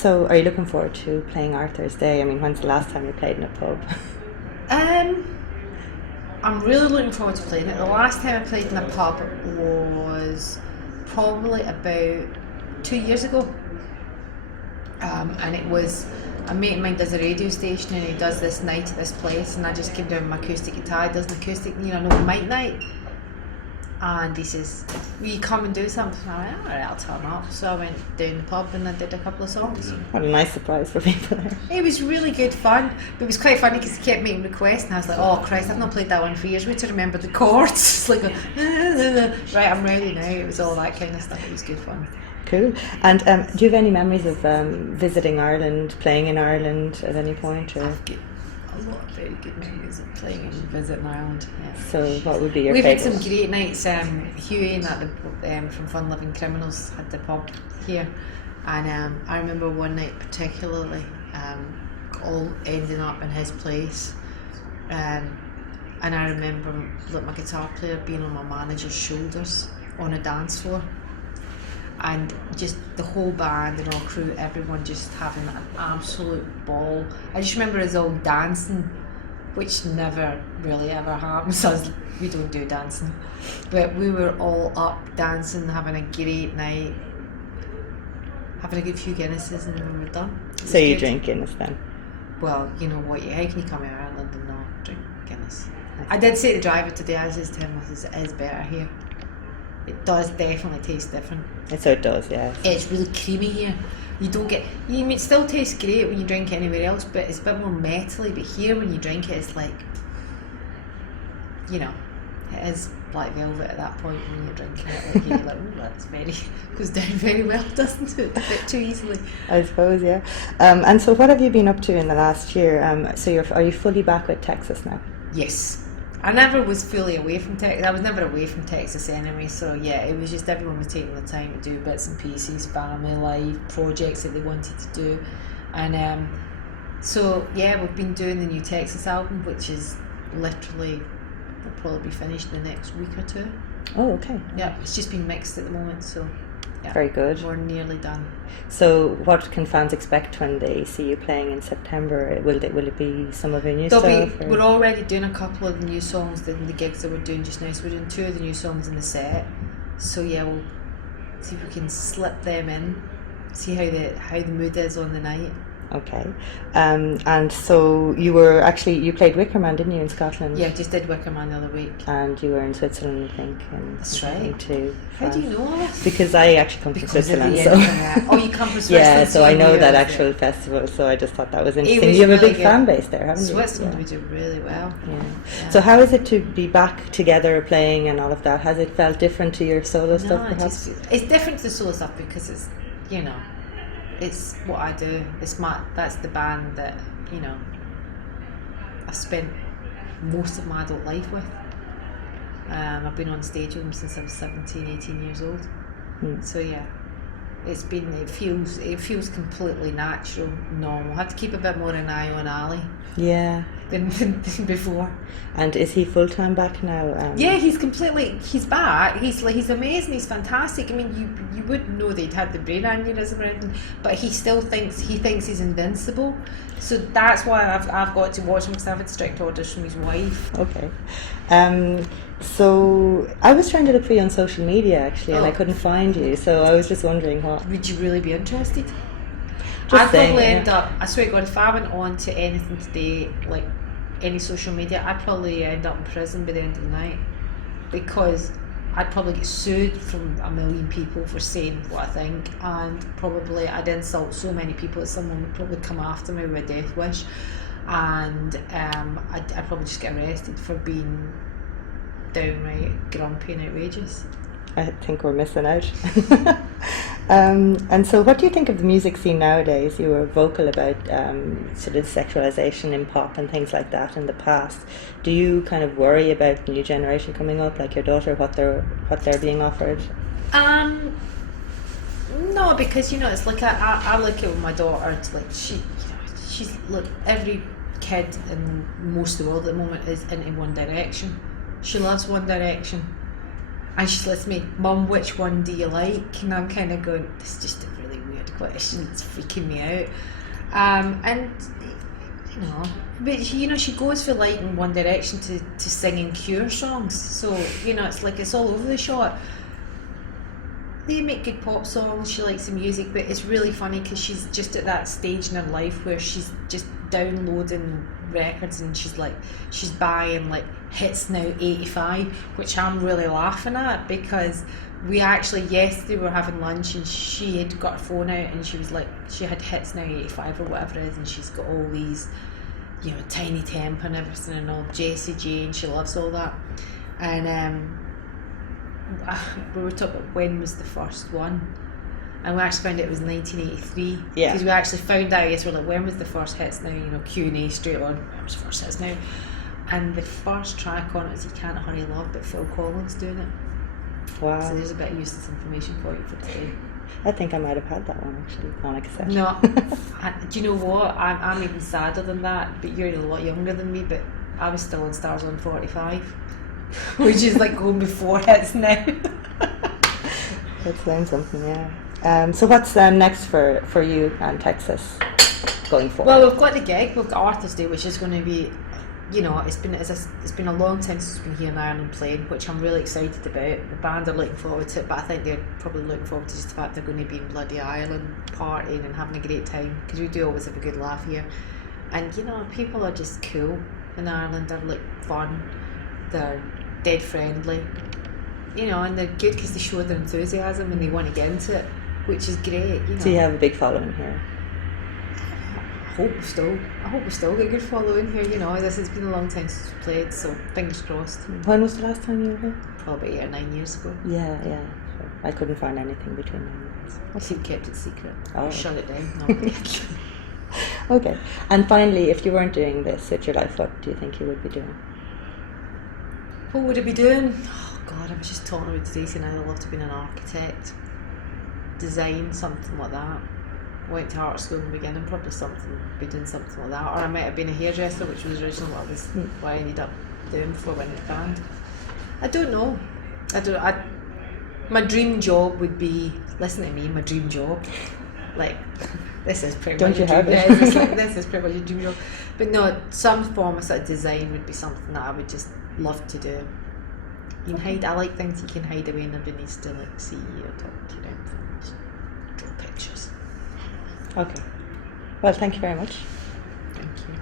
So, are you looking forward to playing Arthur's Day? I mean, when's the last time you played in a pub? Um, I'm really looking forward to playing it. The last time I played in a pub was probably about 2 years ago. And it was a mate of mine does a radio station and he does this night at this place, and I just came down with my acoustic guitar. He does an acoustic, an open mic night. And he says, will you come and do something? And I went, alright, I'll turn up. So I went down the pub and I did a couple of songs. What a nice surprise for people there. It was really good fun, but it was quite funny because he kept making requests and I was like, oh Christ, I've not played that one for years, we need to remember the chords. It's like, right, I'm ready now. It was all that kind of stuff. It was good fun. Cool. And do you have any memories of visiting Ireland, playing in Ireland at any point? Or? I've got a lot of very good memories of playing and visiting Ireland. Yeah. So what would be your We've favourite? had some great nights. Hughie and from Fun Living Criminals had the pub here, and I remember one night particularly, all ending up in his place, and I remember my guitar player being on my manager's shoulders on a dance floor, and just the whole band and all crew, everyone just having an absolute ball. I just remember us all dancing, which never really ever happens. We don't do dancing, but we were all up dancing, having a great night, having a good few Guinnesses, and then we were done. So you drink Guinness then? Well, you know what? How can you come to Ireland and not drink Guinness? I did say to the driver today, I says to him, it is better here. It does definitely taste different. So it does, yeah. It's really creamy here. You don't get. It still tastes great when you drink it anywhere else, but it's a bit more metally. But here, when you drink it, it's like, it is black velvet at that point when you're drinking it. Like you're like, oh, that's goes down very well, doesn't it? A bit too easily. I suppose, yeah. And so, what have you been up to in the last year? Are you fully back with Texas now? Yes. I never was fully away from Texas. I was never away from Texas anyway, so yeah, it was just everyone was taking the time to do bits and pieces, family life, projects that they wanted to do. And so yeah, we've been doing the new Texas album, which is literally, will probably be finished in the next week or two. Oh, okay. Yeah, it's just been mixed at the moment, so yeah. Very good. We're nearly done. So what can fans expect when they see you playing in September? Will it be some of your new stuff? We're already doing a couple of the new songs in the gigs that we're doing just now. So we're doing 2 of the new songs in the set. So yeah, we'll see if we can slip them in. See how the mood is on the night. Okay. And so you played Wickerman, didn't you, in Scotland? Yeah, just did Wickerman the other week. And you were in Switzerland, I think. That's right. Too. How do you know all this? Because I actually come from Switzerland. So. Oh, you come from Switzerland? Yeah, so I know that actual festival, so I just thought that was interesting. You have really a big fan base there, haven't you? Switzerland, we do really well. Yeah. So how is it to be back together playing and all of that? Has it felt different to your solo stuff, perhaps? It's different to the solo stuff because it's, it's what I do. That's the band that, I spent most of my adult life with. I've been on stage with them since I was 17, 18 years old. So yeah, it feels completely natural, normal. I have to keep a bit more an eye on Ali. Yeah. Than before. And is he full time back now? Yeah, he's back. He's amazing. He's fantastic. I mean, you wouldn't know they'd had the brain aneurysm or anything, but he still thinks he's invincible. So that's why I've got to watch him, because I've had strict orders from his wife. Okay. So I was trying to look for you on social media actually, and I couldn't find you. So I was just wondering what. Would you really be interested? I'd probably end up, I swear to God, if I went on to anything today, like any social media, I'd probably end up in prison by the end of the night, because I'd probably get sued from a million people for saying what I think, and probably I'd insult so many people that someone would probably come after me with a death wish, and I'd probably just get arrested for being downright grumpy and outrageous. I think we're missing out. And so what do you think of the music scene nowadays? You were vocal about sort of sexualization in pop and things like that in the past. Do you kind of worry about the new generation coming up, like your daughter, what they're being offered? No, because it's like I look at my daughter. It's like she's look, every kid in most of the world at the moment is into One Direction. She loves One Direction. And she says to me, Mum, which one do you like? And I'm kind of going, this is just a really weird weird question. It's freaking me out. And you know, but you know, she goes for like in one direction to singing Cure songs. So you know, it's like it's all over the shop. They make good pop songs. She likes the music, but it's really funny because she's just at that stage in her life where she's just downloading records and she's buying like Hits Now 85, which I'm really laughing at because we actually yesterday were having lunch and she had got her phone out and she was like, she had Hits Now 85 or whatever it is, and she's got all these, you know, Tiny Temper and everything and all Jessie J, and she loves all that. And we were talking about when was the first one, and we actually found it was 1983. Yeah. Because we actually found out, yes, we're like, when was the first Hits Now? You know, Q&A straight on. When was the first Hits Now? And the first track on it is You Can't Hurry Love, but Phil Collins doing it. Wow. So there's a bit of useless information for you for today. I think I might have had that one actually on a cassette. No, do you know what? I'm even sadder than that. But you're a lot younger than me. But I was still on Stars on 45, which is like going before Hits Now. That's saying something, yeah. So what's next for you and Texas going forward? Well, we've got the gig. We've got Arthur's Day, which is going to be, you know, it's been a long time since we've been here in Ireland playing, which I'm really excited about. The band are looking forward to it, but I think they're probably looking forward to just the fact they're going to be in bloody Ireland partying and having a great time, because we do always have a good laugh here. And you know, people are just cool in Ireland. They're like fun. They're dead friendly. You know, and they're good because they show their enthusiasm and they want to get into it, which is great. You know. So you have a big following here. I hope we still get a good following here, you know. As I said, it's been a long time since we played, so fingers crossed. When was the last time you were here? Probably 8 or 9 years ago. Yeah. Sure. I couldn't find anything between 9 years. I think kept it secret. Oh. Shut it down. No. Okay. And finally, if you weren't doing this with your life, what do you think you would be doing? What would I be doing? Oh God, I was just talking about today saying I'd love to be an architect, design, something like that. Went to art school in the beginning, probably be doing something like that. Or I might have been a hairdresser, which was originally what I ended up doing before I went to the band. I don't know. My dream job would be, listen to me, my dream job. Like, this is pretty much Don't you have it? This is pretty much a dream job. But no, some form of sort of design would be something that I would just love to do. You can hide. I like things you can hide away and nobody needs to like see you or talk to you. Just draw pictures. Okay. Well, thank you very much. Thank you.